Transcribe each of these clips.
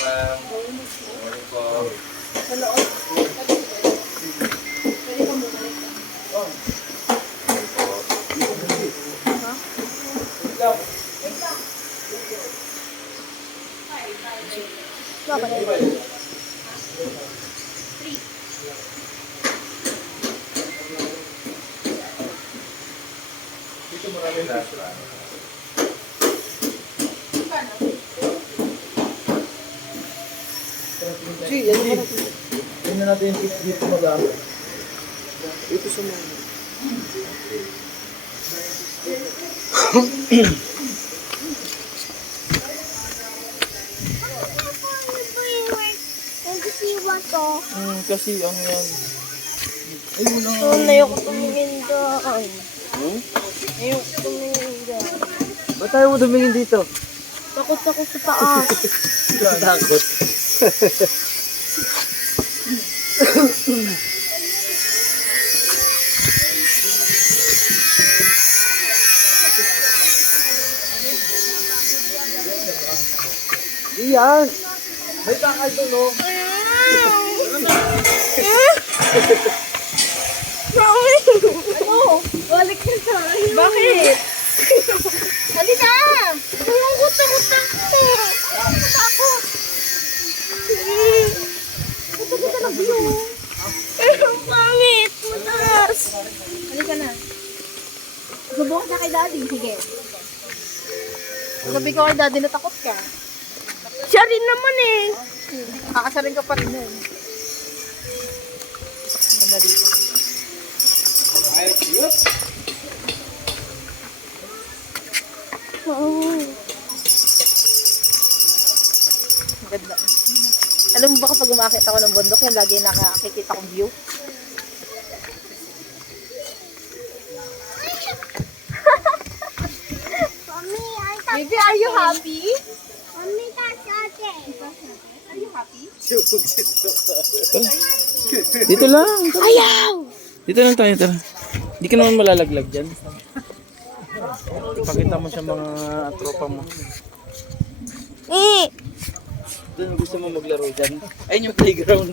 ma'am. Morning po. Sa loob. Pwede kang bumalik. Ha? Baba na. Dito maraming nasa. Yan na natin yung kit dito magamit. Ito sa mga. Kasi ang yan. Ay, wala nga. Ayoko tumingin doon. Ayoko tumingin doon. Ba't tayo mo dumingin dito? Takot ako sa taas. Takot. Iyan. May takal doon, no? Ano? Balik ka sa akin. Bakit? Halika! Tumungkot ako takot. Takot. Ito kita na view. Ang pangit. Mataas. Halika na. Subukan ka kay daddy. Sige. Sabi ko kay daddy na takot ka. Siya rin naman eh. Kakasarin ka pa rin yun. Ganda dito. Oh. Ganda. Alam mo ba kapag umakit ako ng bundok, yan lagi nakakikita kong view? Baby, are you happy? Are you happy? Dito lang. Ayaw! Dito lang tayo, tara. Hindi ka naman malalaglag dyan. Ipakita mo siya mga tropa mo. Doon gusto mo maglaro dyan. Ayun yung playground.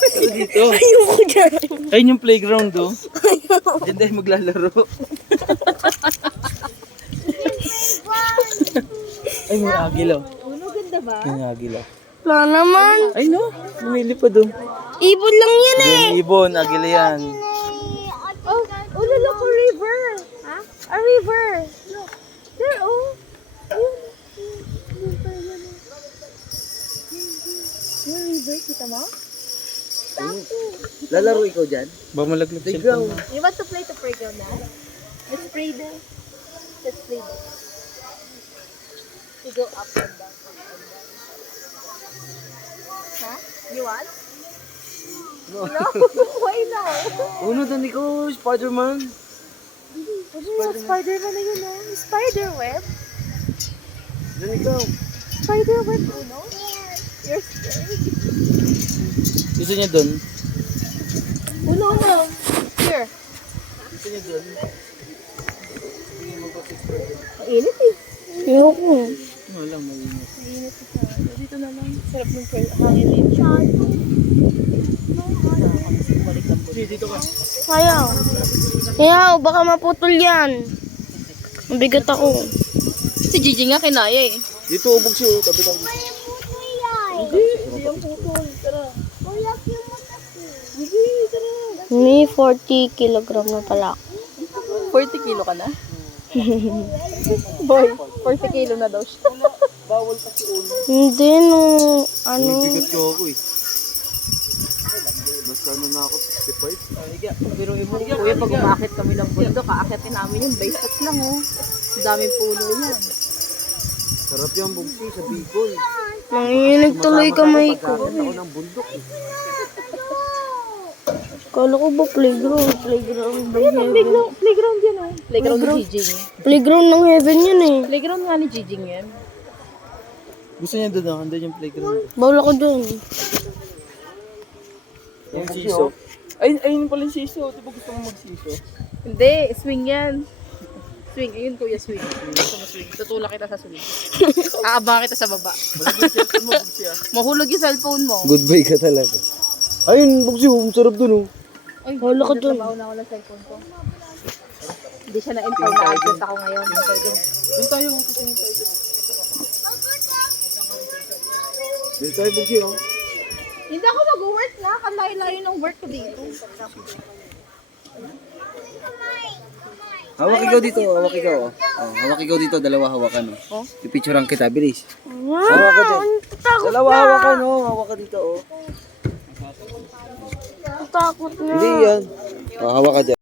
Pero dito. Ayoko dyan. Ayun yung playground, oh. Diyan tayo maglalaro. Ay, may agila. Uno, ganda ba? May agila. Wala naman. Ay, no. Lumilipad, oh. Ibon lang yan eh. Yan, ibon. Agila yan. Oh, look, a river. Ha? A river. Look. There, oh. Yung river, kita mo? Lalaro ikaw dyan? Ba malaglag cellphone mo? You want to play the playground now? Let's play there. Let's play there. You go up and down, up and down. Huh? You want? No. No? Why now? Uno, doon ikaw, Spider-Man. Spider-Man na yun, oh. Spider-web? Doon ikaw. Spider-web, Uno? You're scared. Gusto niya doon? Uno. Here. Gusto niya doon? Mainit eh. Ayoko. Wala, mainit. Mainit siya. Dito na lang. Sarap ng hangin dito. Dito ka. Ayaw, baka maputol yan. Mabigat ako. Si Gigi nga kinaya eh. Dito, ubog siya. Tabi ka. Hindi yung putol. Tara. Gigi, tara. May 40 kilogram na pala. 40 kilo ka na? Boy, 40 kilo na daw siya. Bawal pa si Uno. Hindi, no. Ano? Bigat ko ako eh. Basta ano na ako, 65. Pero kuya, pag umakit kami ng bundok, aakitin namin yun. Baysat lang, oh. Daming puno yan. Sarap yung bugsi sa Bicol. Nanginginig tuloy kamay ko. Pagkakit ako ng bundok eh. Kala ko ba playground? Playground ba heaven? Playground yan, oh. Playground ni Gigi. Playground ng heaven yan, eh. Playground nga ni Gigi yan. Gusto niya doon, andun yung playground. Bawal ako dun. Yung siso. Ayun pala yung siso. Di ba gusto mo mag-siso? Hindi, swing yan. Swing, ayun kuya, swing. Gusto mo swing. Tutulak kita sa swing. Aabang kita sa baba. Mahulog yung cellphone mo. Good boy ka talaga. Ayun, Bugsy, ang sarap dun oh. Ay, wala ka dun. Nabaw na ako ng cellphone ko. Hindi siya na-inform na absent ako ngayon. Doon tayo. Dito tayo, Bugsy oh. Hindi ako mag-work na. Kalayo-layo ng work ko dito. Hawak ikaw dito, hawak ikaw oh. Oh, hawak ikaw dito, dalawa hawakan oh. Pipicturean kita, bilis. Hawak ka dyan. Dalawa hawakan oh, hawak ka dito oh. Takot na. Hindi yan. Oh, hawak ka dyan.